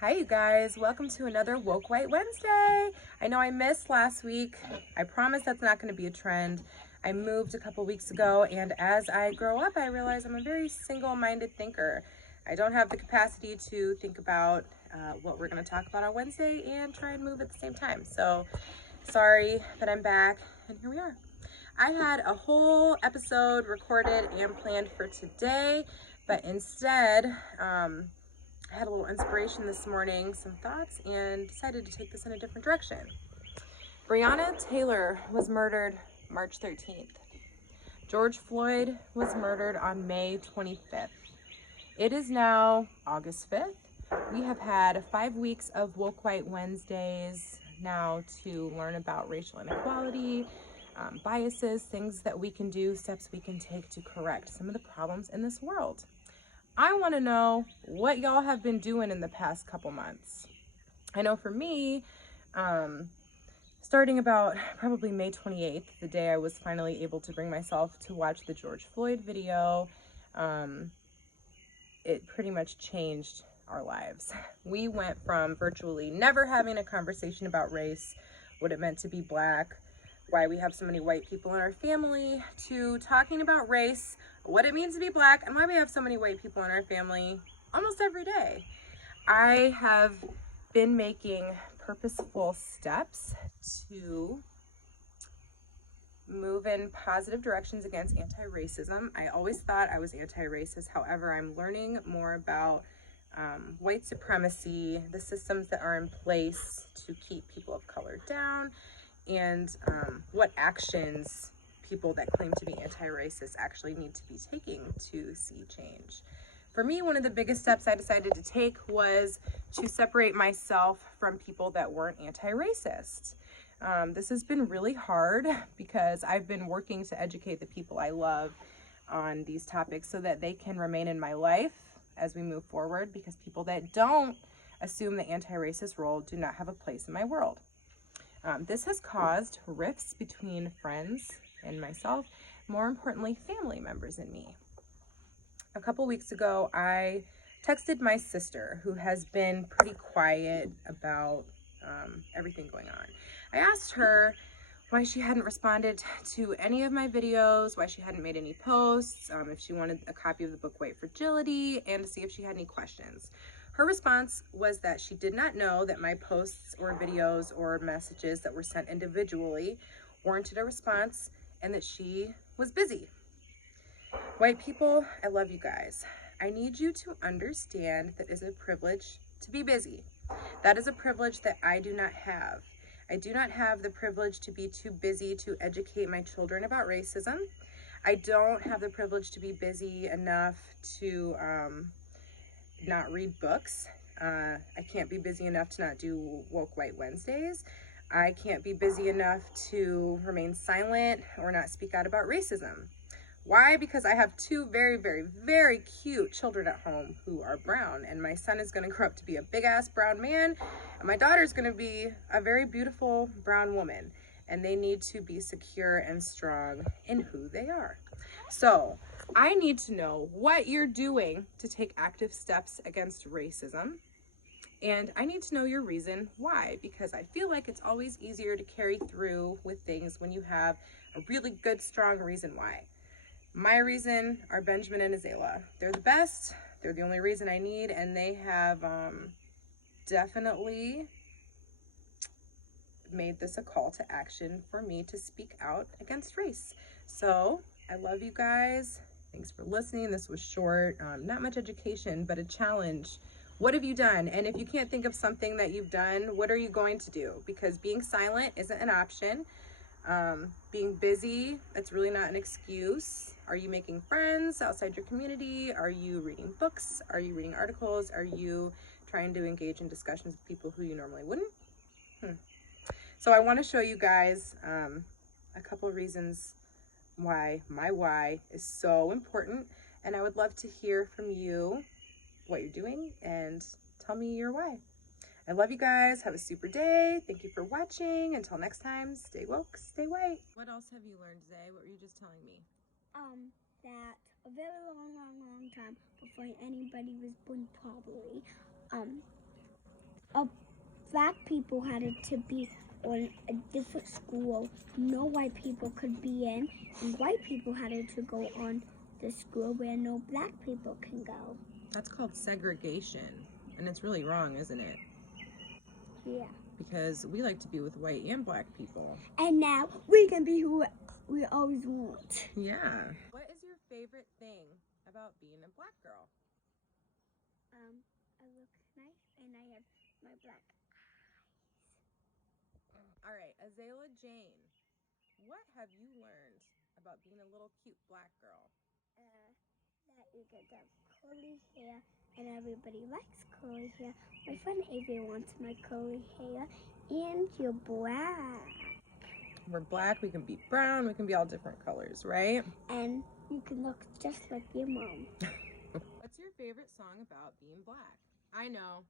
Hi you guys, welcome to another Woke White Wednesday. I know I missed last week. I promise that's not going to be a trend. I moved a couple weeks ago, and as I grow up, I realize I'm a very single-minded thinker. I don't have the capacity to think about what we're going to talk about on Wednesday and try and move at the same time. So sorry, but I'm back, and here we are. I had a whole episode recorded and planned for today, but instead, I had a little inspiration this morning, some thoughts, and decided to take this in a different direction. Breonna Taylor was murdered March 13th. George Floyd was murdered on May 25th. It is now August 5th. We have had 5 weeks of Woke White Wednesdays now to learn about racial inequality, biases, things that we can do, steps we can take to correct some of the problems in this world. I want to know what y'all have been doing in the past couple months. I know for me, starting about probably May 28th, the day I was finally able to bring myself to watch the George Floyd video, it pretty much changed our lives. We went from virtually never having a conversation about race, what it meant to be Black, why we have so many white people in our family, to talking about race, what it means to be Black, and why we have so many white people in our family almost every day. I have been making purposeful steps to move in positive directions against anti-racism. I always thought I was anti-racist. However, I'm learning more about white supremacy, the systems that are in place to keep people of color down, and what actions people that claim to be anti-racist actually need to be taking to see change. For me, one of the biggest steps I decided to take was to separate myself from people that weren't anti-racist. This has been really hard because I've been working to educate the people I love on these topics so that they can remain in my life as we move forward, because people that don't assume the anti-racist role do not have a place in my world. This has caused rifts between friends and myself, more importantly, family members and me. A couple weeks ago, I texted my sister, who has been pretty quiet about everything going on. I asked her why she hadn't responded to any of my videos, why she hadn't made any posts, if she wanted a copy of the book White Fragility, and to see if she had any questions. Her response was that she did not know that my posts or videos or messages that were sent individually warranted a response, and that she was busy. White people, I love you guys. I need you to understand that it is a privilege to be busy. That is a privilege that I do not have. I do not have the privilege to be too busy to educate my children about racism. I don't have the privilege to be busy enough to not read books. I can't be busy enough to not do Woke White Wednesdays. I can't be busy enough to remain silent or not speak out about racism. Why? Because I have two very, very, very cute children at home who are brown, and my son is going to grow up to be a big-ass brown man, and my daughter is going to be a very beautiful brown woman, and they need to be secure and strong in who they are. So I need to know what you're doing to take active steps against racism, and I need to know your reason why, because I feel like it's always easier to carry through with things when you have a really good, strong reason why. My reason are Benjamin and Azalea. They're the best. They're the only reason I need, and they have definitely made this a call to action for me to speak out against race. So I love you guys. Thanks for listening. This was short, not much education, but a challenge. What have you done? And if you can't think of something that you've done, what are you going to do? Because being silent isn't an option. Being busy, that's really not an excuse. Are you making friends outside your community? Are you reading books? Are you reading articles? Are you trying to engage in discussions with people who you normally wouldn't? So I want to show you guys a couple of reasons why my why is so important, and I would love to hear from you what you're doing and tell me your why. I love you guys. Have a super day. Thank you for watching. Until next time, stay woke, stay white. What else have you learned today? What were you just telling me? That a very long time before anybody was born properly, black people had to be on a different school. No white people could be in, and white people had to go on the school where no black people can go. That's called segregation, and it's really wrong, isn't it? Yeah. Because we like to be with white and black people. And now we can be who we always want. Yeah. What is your favorite thing about being a black girl? I look nice and I have my black All right, Azalea Jane, what have you learned about being a little cute black girl? that you get that curly hair, and everybody likes curly hair. My friend Avery wants my curly hair, and you're black. We're black, we can be brown, we can be all different colors, right? And you can look just like your mom. What's your favorite song about being black? I know,